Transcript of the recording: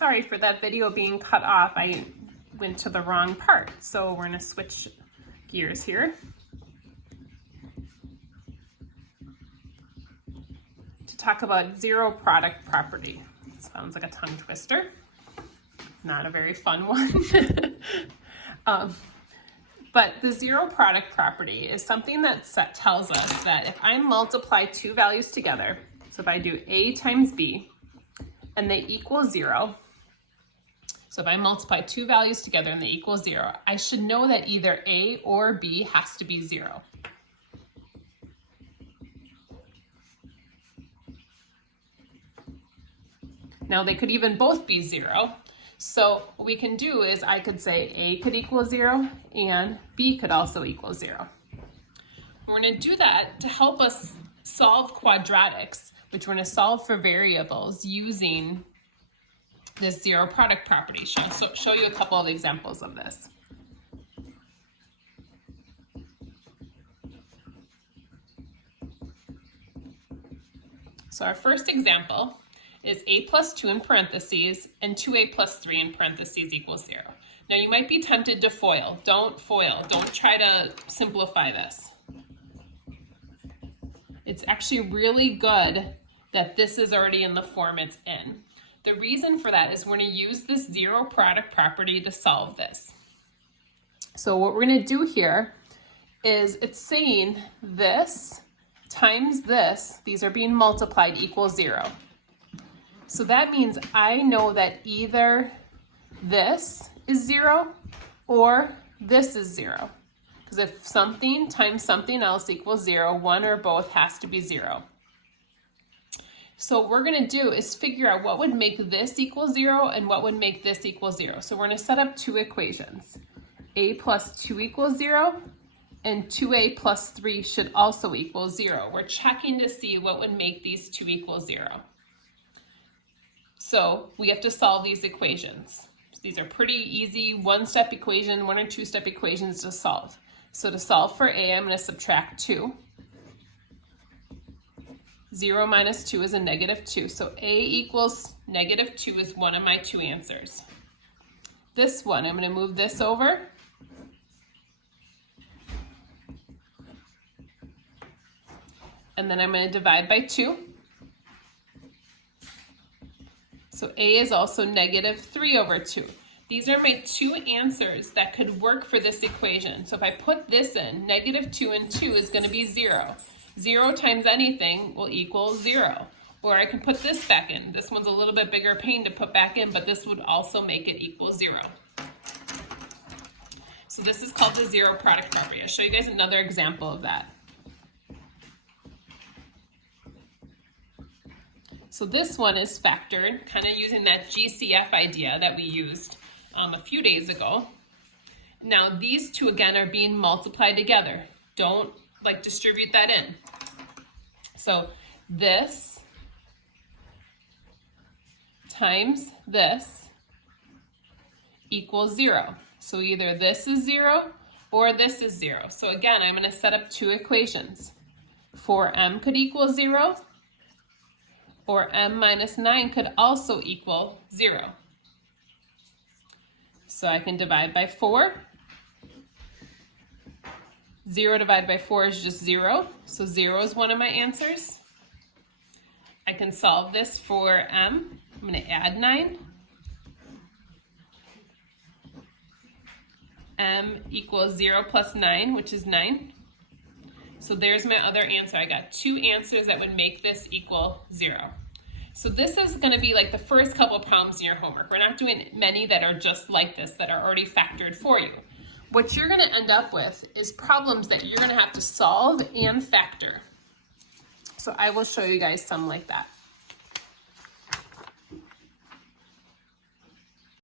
Sorry for that video being cut off. I went to the wrong part. So we're gonna switch gears here to talk about zero product property. Sounds like a tongue twister. Not a very fun one. But the zero product property is something that tells us that if I multiply two values together, so if I do A times B and they equal 0, so if I multiply two values together and they equal 0, I should know that either A or B has to be 0. Now they could even both be 0. So what we can do is I could say A could equal 0 and B could also equal 0. We're going to do that to help us solve quadratics, which we're going to solve for variables using this zero product property. So show you a couple of examples of this. So our first example is a plus 2 in parentheses and 2a plus 3 in parentheses equals 0. Now you might be tempted to foil. Don't foil. Don't try to simplify this. It's actually really good that this is already in the form it's in. The reason for that is we're going to use this zero product property to solve this. So what we're going to do here is it's saying this times this, these are being multiplied, equals 0. So that means I know that either this is 0 or this is 0. Because if something times something else equals 0, one or both has to be 0. So what we're going to do is figure out what would make this equal 0 and what would make this equal 0. So we're going to set up two equations. A plus 2 equals 0 and 2a plus 3 should also equal 0. We're checking to see what would make these two equal 0. So we have to solve these equations. These are pretty easy one-step equation, one or two-step equations to solve. So to solve for a, I'm going to subtract 2. 0 minus 2 is a negative 2. So a equals negative 2 is one of my two answers. This one, I'm going to move this over. And then I'm going to divide by 2. So a is also negative 3 over 2. These are my two answers that could work for this equation. So if I put this in, negative 2 and 2 is going to be 0. 0 times anything will equal 0. Or I can put this back in. This one's a little bit bigger pain to put back in, but this would also make it equal 0. So this is called the zero product property. I'll show you guys another example of that. So this one is factored, kind of using that GCF idea that we used a few days ago. Now these two again are being multiplied together. Don't distribute that in. So this times this equals 0. So either this is 0 or this is 0. So again, I'm going to set up two equations. 4m could equal 0. Or m minus 9 could also equal 0. So I can divide by 4. 0 divided by 4 is just 0. So 0 is one of my answers. I can solve this for m. I'm going to add 9. M equals 0 plus 9, which is 9. So there's my other answer. I got two answers that would make this equal 0. So this is going to be like the first couple of problems in your homework. We're not doing many that are just like this, that are already factored for you. What you're going to end up with is problems that you're going to have to solve and factor. So I will show you guys some like that.